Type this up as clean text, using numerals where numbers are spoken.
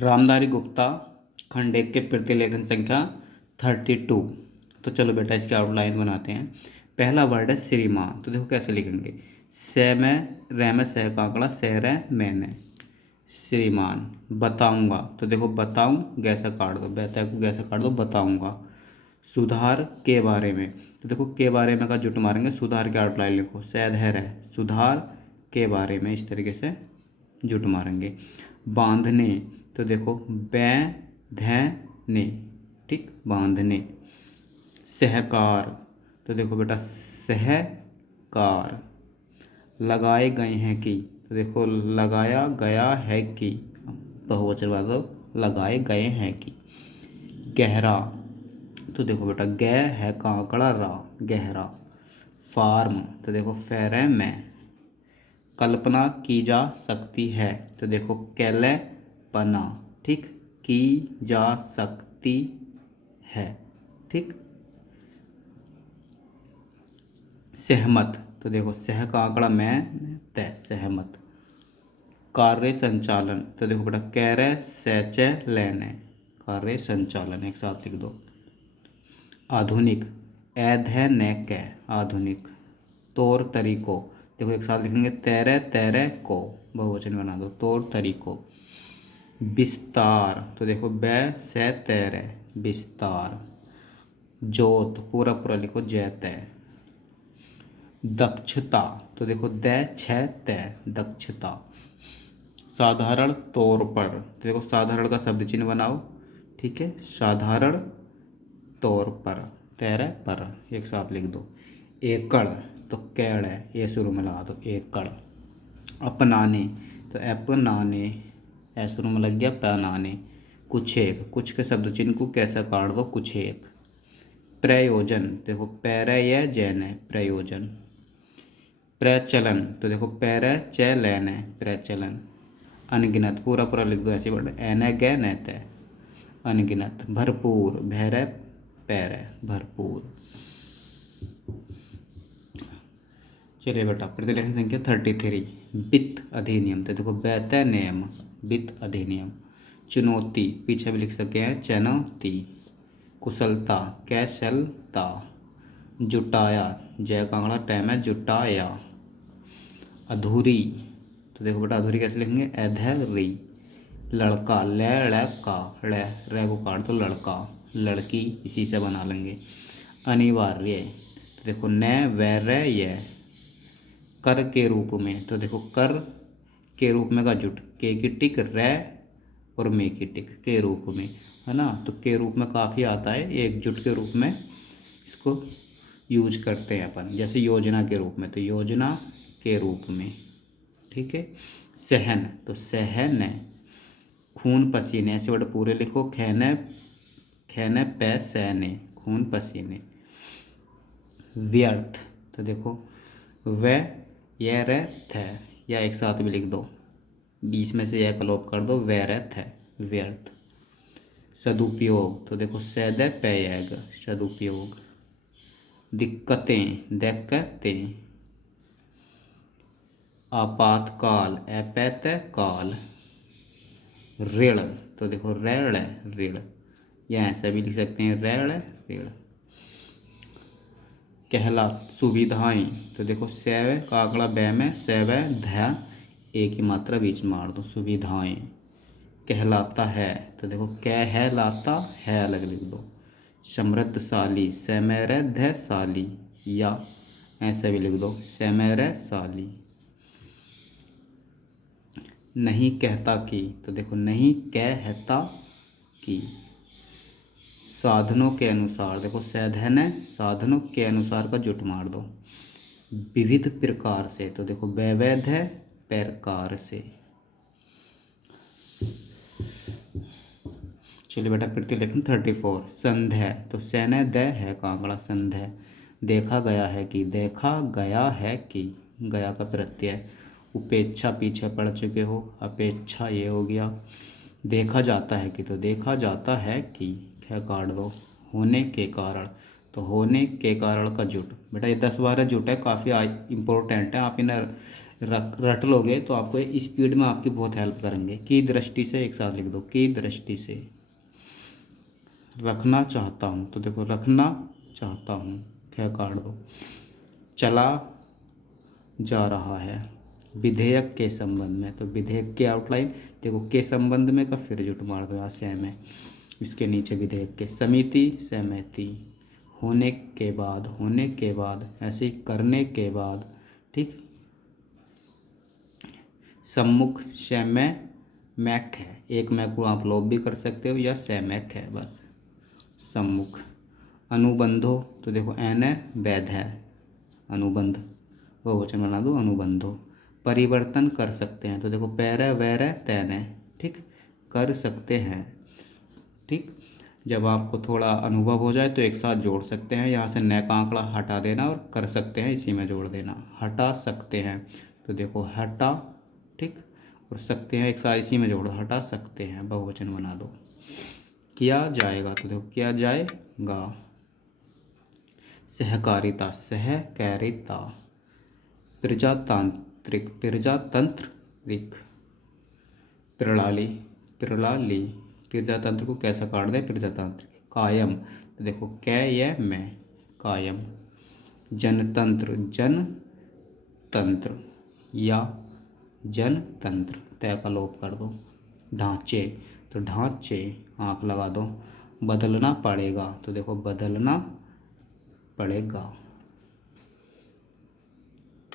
रामधारी गुप्ता खंड एक के प्रतिलेखन संख्या 32। तो चलो बेटा इसकी आउटलाइन बनाते हैं। पहला वर्ड है श्रीमान। तो देखो कैसे लिखेंगे। से में रे में सह का आंकड़ा सह रे मैंने श्रीमान। बताऊंगा तो देखो बताऊं गैसा काट दो, बेहतर को गैसा काट दो बताऊंगा। सुधार के बारे में तो देखो के बारे में का जुट मारेंगे, सुधार के आउटलाइन लिखो सैद है सुधार के बारे में, इस तरीके से जुट मारेंगे। बांधने तो देखो बैधने, ठीक बांधने। सहकार तो देखो बेटा सहकार। लगाए गए हैं कि तो देखो लगाया गया है कि, बहुवचन वाला लगाए गए हैं कि। गहरा तो देखो बेटा गै है कांकड़ा रा गहरा। फार्म तो देखो फैरे में। कल्पना की जा सकती है तो देखो कैले पना, ठीक की जा सकती है, ठीक। सहमत तो देखो सह का आंकड़ा मैं तय सहमत। कार्य संचालन तो देखो बेटा कैरे सैचे लेने कार्य संचालन, एक साथ लिख दो। आधुनिक ऐधे ने कै आधुनिक। तौर तरीकों देखो एक साथ लिखेंगे तैरे तैरे को, बहुवचन बना दो तौर तरीकों। विस्तार तो देखो बै से तैरे विस्तार। जोत पूरा पूरा लिखो जैते। दक्षता तो देखो दै छ तय दक्षता। साधारण तौर पर तो देखो साधारण का शब्द चिन्ह बनाओ, ठीक है। साधारण तौर पर तैरे पर, एक साथ लिख दो। एकड़ तो कैड़ है, ये शुरू में लगा दो एकड़। अपनाने तो अपनाने ए शुरू में लग गया पहनाने। कुछ एक कुछ के शब्द चिन्ह को कैसा काट दो कुछ एक। प्रयोजन देखो पैरे या जैन है प्रयोजन। प्रचलन तो देखो पैरे चैलन है प्रचलन। अनगिनत पूरा पूरा लिख दो ऐसे वर्ड एन गै नैत है अनगिनत। भरपूर भैरे पैरे भरपूर। चलिए बेटा प्रतिलेखन संख्या 33। वित्त अधिनियम तो देखो वैत नियम वित्त अधिनियम। चुनौती पीछे भी लिख सके हैं चुनौती। कुशलता कैशलता। जुटाया जय कांगड़ा टैम है जुटाया। अधूरी तो देखो बेटा अधूरी कैसे लिखेंगे अधरी। लड़का लड़का रे को काट दो लड़का लड़की इसी से बना लेंगे। अनिवार्य तो देखो न वैर्य ये। कर के रूप में तो देखो कर के रूप में का जुट के की टिक रे और मे की टिक के रूप में, है ना। तो के रूप में काफ़ी आता है, एक जुट के रूप में इसको यूज करते हैं अपन, जैसे योजना के रूप में तो योजना के रूप में, ठीक है। सहन तो सहन। खून पसीने ऐसे वर्ड पूरे लिखो खैने खैने पै सहने खून पसीने। व्यर्थ तो देखो वह यह रथ है या एक साथ भी लिख दो, बीच में से यह कलोप कर दो वैरथ है व्यर्थ। सदुपयोग तो देखो सैद पैग सदुपयोग। दिक्कतें दिक्कतें। आपातकाल अपैत काल। ऋण तो देखो ऋण ऋण या ऐसा भी लिख सकते हैं ऋण ऋण। कहला सुविधाएं तो देखो सैव का आंकड़ा बै में सैव ध एक ही मात्रा बीच में मार दो सुविधाएं। कहलाता है तो देखो कह है लाता है अलग लिख दो। समृद्धशाली समृद्धशाली या ऐसे भी लिख दो समृद्धशाली। नहीं कहता कि तो देखो नहीं कहता कि। साधनों के अनुसार देखो साधन है साधनों के अनुसार का जुट मार दो। विविध प्रकार से तो देखो वैवैध है प्रकार से। चलिए बेटा प्रतिलेखन 34। संध्या तो सैन्य द है का आंकड़ा संध्या। देखा गया है कि देखा गया है कि गया का प्रत्यय। उपेक्षा पीछे पड़ चुके हो अपेक्षा ये हो गया। देखा जाता है कि तो देखा जाता है कि क्या काट दो। होने के कारण तो होने के कारण का जुट बेटा ये 10 12 जुट है, काफ़ी इम्पोर्टेंट है, आप इन्हें रट लोगे तो आपको ये स्पीड में आपकी बहुत हेल्प करेंगे। की दृष्टि से एक साथ लिख दो, की दृष्टि से। रखना चाहता हूँ, तो देखो रखना चाहता हूँ, क्या काट दो। चला जा रहा है, विधेयक के संबंध में, तो विधेयक की आउटलाइन देखो, के संबंध में का फिर जुट मार दो, यहाँ सेम है, इसके नीचे विधेयक के। समिति सहमति, होने के बाद, होने के बाद, ऐसे ही करने के बाद, ठीक। सम्मुख समय मैक है, एक मैक को आप लोप भी कर सकते हो या सैमैक है बस। सम्मुख। अनुबंधो, तो देखो एन है, वैध है, अनुबंध बहुवचन बना दो, अनुबंधो। परिवर्तन कर सकते हैं, तो देखो पैर है, वैर है, तैन है, ठीक। कर सकते हैं, ठीक। जब आपको थोड़ा अनुभव हो जाए तो एक साथ जोड़ सकते हैं, यहाँ से न का आंकड़ा हटा देना और कर सकते हैं इसी में जोड़ देना। हटा सकते हैं, तो देखो हटा, ठीक, और सकते हैं एक साथ इसी में जोड़ो, हटा सकते हैं, बहुवचन बना दो। किया जाएगा, तो देखो किया जाएगा। सहकारिता, सहकारिता। प्रजातांत्रिक, प्रजातंत्रिक। प्रणाली, प्रणाली। प्रजातंत्र को कैसा काट दे, प्रजातांत्रिक। कायम, तो देखो कै ये मैं, कायम। जनतंत्र, जनतंत्र या जनतंत्र, तय का लोप कर दो। ढांचे, तो ढांचे, आँख लगा दो। बदलना पड़ेगा, तो देखो बदलना पड़ेगा।